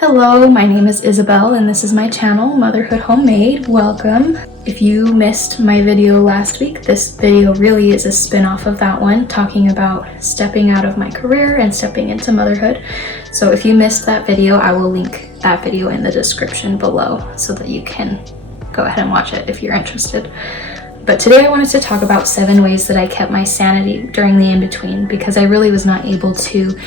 Hello, my name is Isabel and this is my channel, Motherhood Homemade. Welcome. If you missed my video last week, this video really is a spin-off of that one, talking about stepping out of my career and stepping into motherhood. So if you missed that video, I will link that video in the description below so that you can go ahead and watch it if you're interested. But today I wanted to talk about 7 ways that I kept my sanity during the in-between, because I really was not able to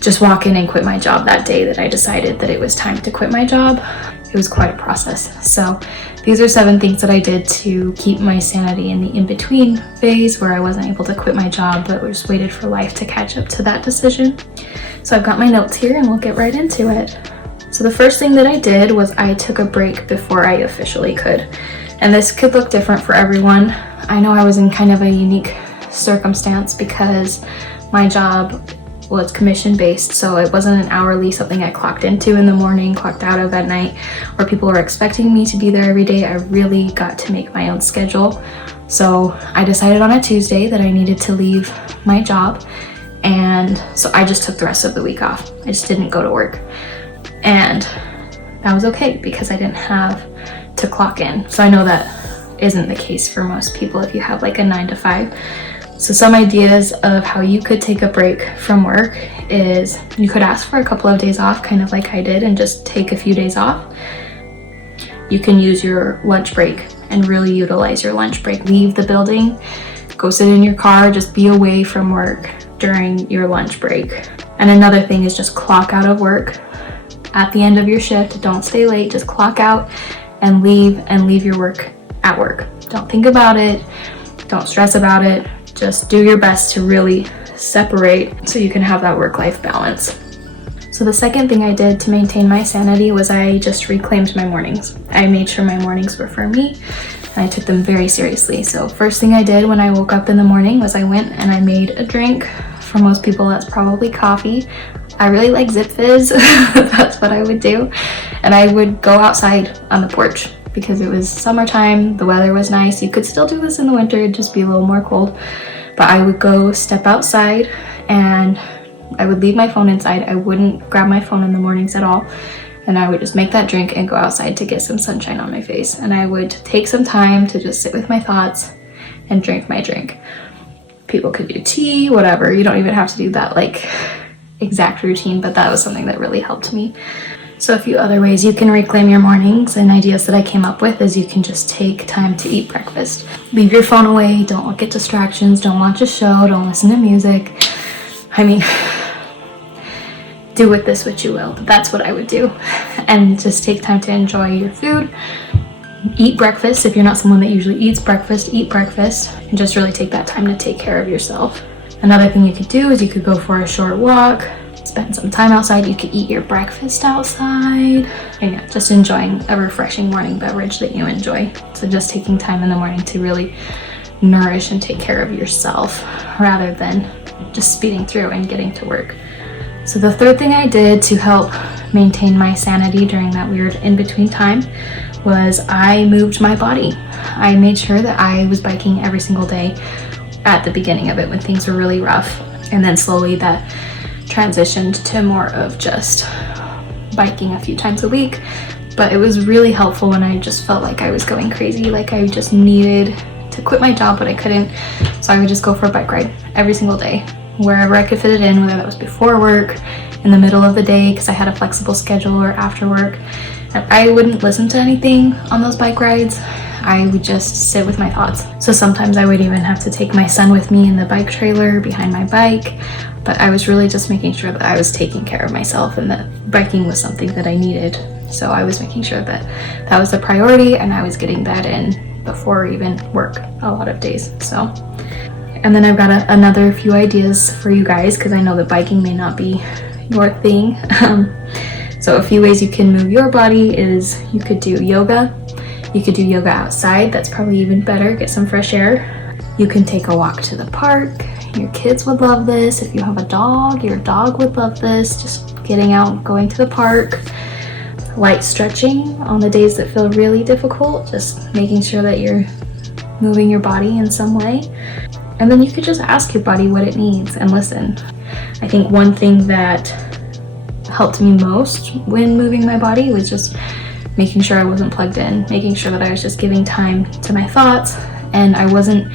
just walk in and quit my job that day that I decided that it was time to quit my job. It was quite a process. So these are 7 things that I did to keep my sanity in the in-between phase where I wasn't able to quit my job, but just waited for life to catch up to that decision. So I've got my notes here and we'll get right into it. So the first thing that I did was I took a break before I officially could. And this could look different for everyone. I know I was in kind of a unique circumstance because my job was commission-based, so it wasn't an hourly something I clocked into in the morning, clocked out of at night, where people were expecting me to be there every day. I really got to make my own schedule. So I decided on a Tuesday that I needed to leave my job, and so I just took the rest of the week off. I just didn't go to work, and that was okay because I didn't have to clock in. So I know that isn't the case for most people if you have like a 9 to 5. So some ideas of how you could take a break from work is you could ask for a couple of days off, kind of like I did, and just take a few days off. You can use your lunch break and really utilize your lunch break. Leave the building, go sit in your car, just be away from work during your lunch break. And another thing is just clock out of work at the end of your shift. Don't stay late, just clock out and leave your work at work. Don't think about it, don't stress about it. Just do your best to really separate so you can have that work-life balance. So the second thing I did to maintain my sanity was I just reclaimed my mornings. I made sure my mornings were for me, and I took them very seriously. So first thing I did when I woke up in the morning was I went and I made a drink. For most people, that's probably coffee. I really like Zip Fizz. That's what I would do. And I would go outside on the porch because it was summertime, the weather was nice. You could still do this in the winter, it'd just be a little more cold. But I would go step outside and I would leave my phone inside. I wouldn't grab my phone in the mornings at all. And I would just make that drink and go outside to get some sunshine on my face. And I would take some time to just sit with my thoughts and drink my drink. People could do tea, whatever. You don't even have to do that like exact routine, but that was something that really helped me. So a few other ways you can reclaim your mornings and ideas that I came up with is you can just take time to eat breakfast. Leave your phone away, don't look at distractions, don't watch a show, don't listen to music. I mean, do with this what you will, but that's what I would do. And just take time to enjoy your food. Eat breakfast. If you're not someone that usually eats breakfast, eat breakfast and just really take that time to take care of yourself. Another thing you could do is you could go for a short walk, spend some time outside. You could eat your breakfast outside, and yeah, just enjoying a refreshing morning beverage that you enjoy. So just taking time in the morning to really nourish and take care of yourself rather than just speeding through and getting to work. So the third thing I did to help maintain my sanity during that weird in-between time was I moved my body. I made sure that I was biking every single day at the beginning of it when things were really rough, and then slowly that transitioned to more of just biking a few times a week. But it was really helpful when I just felt like I was going crazy, like I just needed to quit my job but I couldn't. So I would just go for a bike ride every single day, wherever I could fit it in, whether that was before work, in the middle of the day because I had a flexible schedule, or after work. And I wouldn't listen to anything on those bike rides. I would just sit with my thoughts. So sometimes I would even have to take my son with me in the bike trailer behind my bike. But I was really just making sure that I was taking care of myself and that biking was something that I needed. So I was making sure that that was the priority and I was getting that in before even work a lot of days. So, and then I've got another few ideas for you guys because I know that biking may not be your thing. So a few ways you can move your body is you could do yoga. You could do yoga outside. That's probably even better. Get some fresh air. You can take a walk to the park. Your kids would love this. If you have a dog, your dog would love this. Just getting out, going to the park. Light stretching on the days that feel really difficult. Just making sure that you're moving your body in some way. And then you could just ask your body what it needs and listen. I think one thing that helped me most when moving my body was just making sure I wasn't plugged in, making sure that I was just giving time to my thoughts, and I wasn't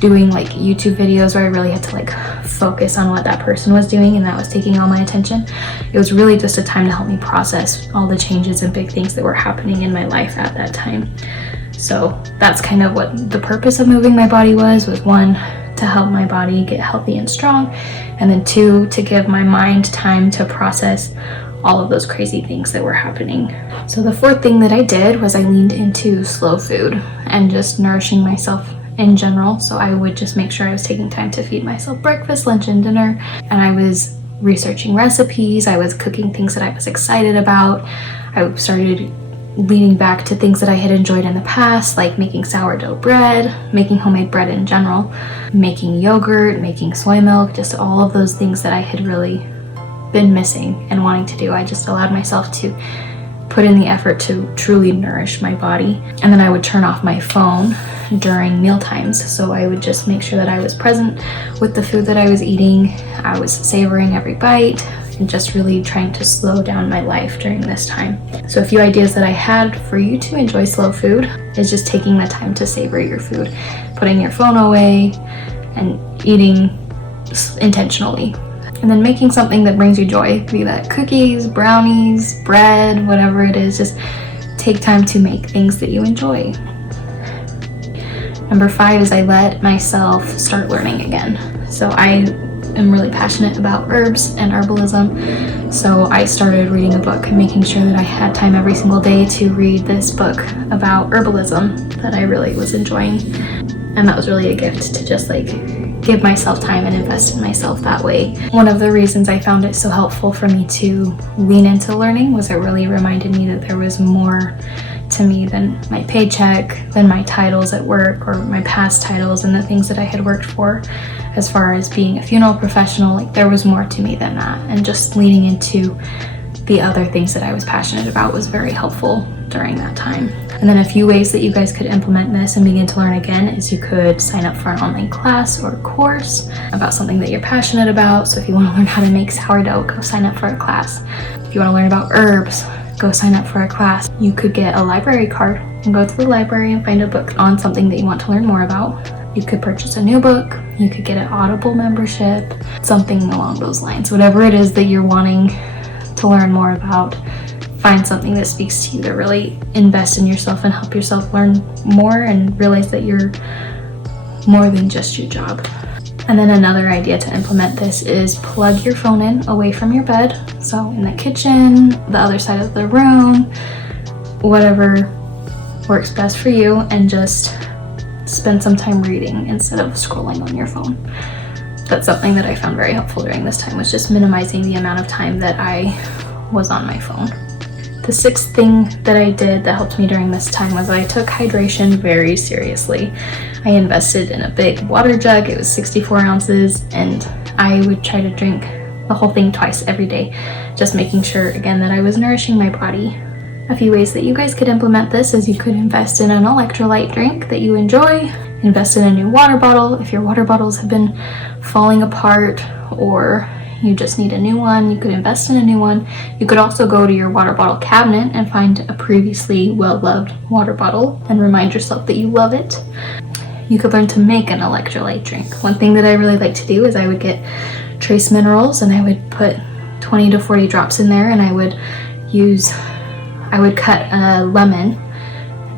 doing like YouTube videos where I really had to like focus on what that person was doing and that was taking all my attention. It was really just a time to help me process all the changes and big things that were happening in my life at that time. So that's kind of what the purpose of moving my body was one, to help my body get healthy and strong, and then two, to give my mind time to process all of those crazy things that were happening. So the fourth thing that I did was I leaned into slow food and just nourishing myself in general. So I would just make sure I was taking time to feed myself breakfast, lunch, and dinner, and I was researching recipes. I was cooking things that I was excited about. I started leaning back to things that I had enjoyed in the past, like making sourdough bread, making homemade bread in general, making yogurt, making soy milk, just all of those things that I had really been missing and wanting to do. I just allowed myself to put in the effort to truly nourish my body. And then I would turn off my phone during meal times. So I would just make sure that I was present with the food that I was eating. I was savoring every bite and just really trying to slow down my life during this time. So a few ideas that I had for you to enjoy slow food is just taking the time to savor your food, putting your phone away and eating intentionally. And then making something that brings you joy, be that cookies, brownies, bread, whatever it is, just take time to make things that you enjoy. Number 5 is I let myself start learning again. So I am really passionate about herbs and herbalism. So I started reading a book and making sure that I had time every single day to read this book about herbalism that I really was enjoying. And that was really a gift to just like give myself time and invest in myself that way. One of the reasons I found it so helpful for me to lean into learning was it really reminded me that there was more to me than my paycheck, than my titles at work or my past titles and the things that I had worked for. As far as being a funeral professional, like there was more to me than that. And just leaning into the other things that I was passionate about was very helpful during that time. And then a few ways that you guys could implement this and begin to learn again is you could sign up for an online class or course about something that you're passionate about. So if you want to learn how to make sourdough, go sign up for a class. If you want to learn about herbs, go sign up for a class. You could get a library card and go to the library and find a book on something that you want to learn more about. You could purchase a new book. You could get an Audible membership, something along those lines. Whatever it is that you're wanting to learn more about, find something that speaks to you, that really invest in yourself and help yourself learn more and realize that you're more than just your job. And then another idea to implement this is plug your phone in away from your bed. So in the kitchen, the other side of the room, whatever works best for you, and just spend some time reading instead of scrolling on your phone. That's something that I found very helpful during this time, was just minimizing the amount of time that I was on my phone. The 6th thing that I did that helped me during this time was I took hydration very seriously. I invested in a big water jug. It was 64 ounces, and I would try to drink the whole thing twice every day, just making sure, again, that I was nourishing my body. A few ways that you guys could implement this is you could invest in an electrolyte drink that you enjoy, invest in a new water bottle. If your water bottles have been falling apart or you just need a new one, you could invest in a new one. You could also go to your water bottle cabinet and find a previously well-loved water bottle and remind yourself that you love it. You could learn to make an electrolyte drink. One thing that I really like to do is I would get trace minerals and I would put 20 to 40 drops in there, and I would cut a lemon,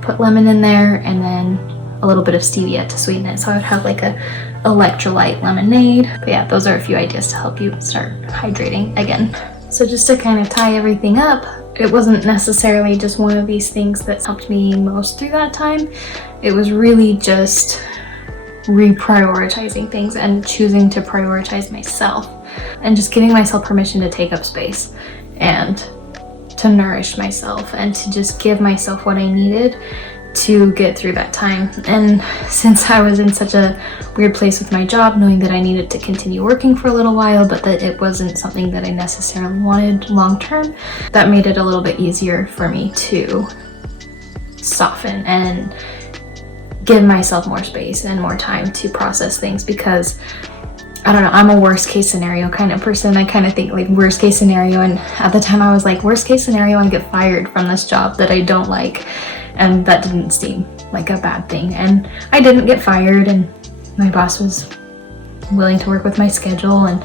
put lemon in there, and then a little bit of stevia to sweeten it. So I would have like a electrolyte lemonade. But yeah, those are a few ideas to help you start hydrating again. So just to kind of tie everything up, it wasn't necessarily just one of these things that helped me most through that time. It was really just reprioritizing things and choosing to prioritize myself and just giving myself permission to take up space and to nourish myself and to just give myself what I needed to get through that time. And since I was in such a weird place with my job, knowing that I needed to continue working for a little while, but that it wasn't something that I necessarily wanted long term, that made it a little bit easier for me to soften and give myself more space and more time to process things, because I don't know, I'm a worst case scenario kind of person. I kind of think like worst case scenario, and at the time I was like, worst case scenario, I get fired from this job that I don't like, and that didn't seem like a bad thing. And I didn't get fired, and my boss was willing to work with my schedule, and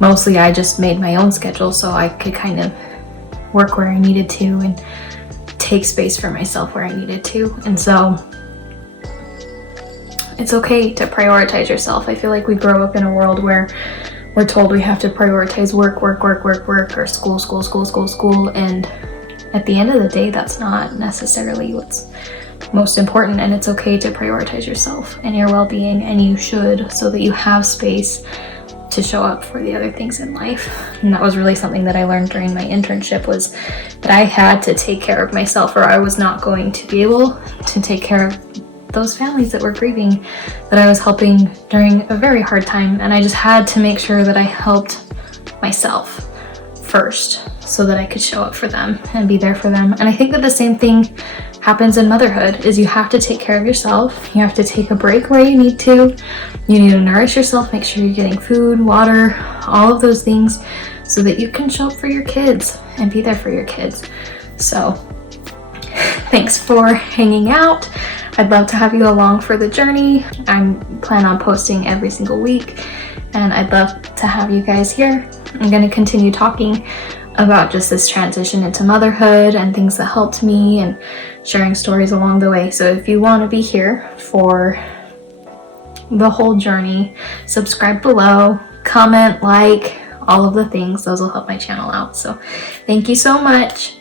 mostly I just made my own schedule so I could kind of work where I needed to and take space for myself where I needed to. And so it's okay to prioritize yourself. I feel like we grow up in a world where we're told we have to prioritize work, or school. And at the end of the day, that's not necessarily what's most important. And it's okay to prioritize yourself and your well-being, and you should, so that you have space to show up for the other things in life. And that was really something that I learned during my internship, was that I had to take care of myself, or I was not going to be able to take care of those families that were grieving, that I was helping during a very hard time. And I just had to make sure that I helped myself first so that I could show up for them and be there for them. And I think that the same thing happens in motherhood, is you have to take care of yourself. You have to take a break where you need to. You need to nourish yourself, make sure you're getting food, water, all of those things, so that you can show up for your kids and be there for your kids. So thanks for hanging out. I'd love to have you along for the journey. I plan on posting every single week, and I'd love to have you guys here. I'm going to continue talking about just this transition into motherhood and things that helped me, and sharing stories along the way. So if you want to be here for the whole journey, subscribe below, comment, like, all of the things. Those will help my channel out. So thank you so much.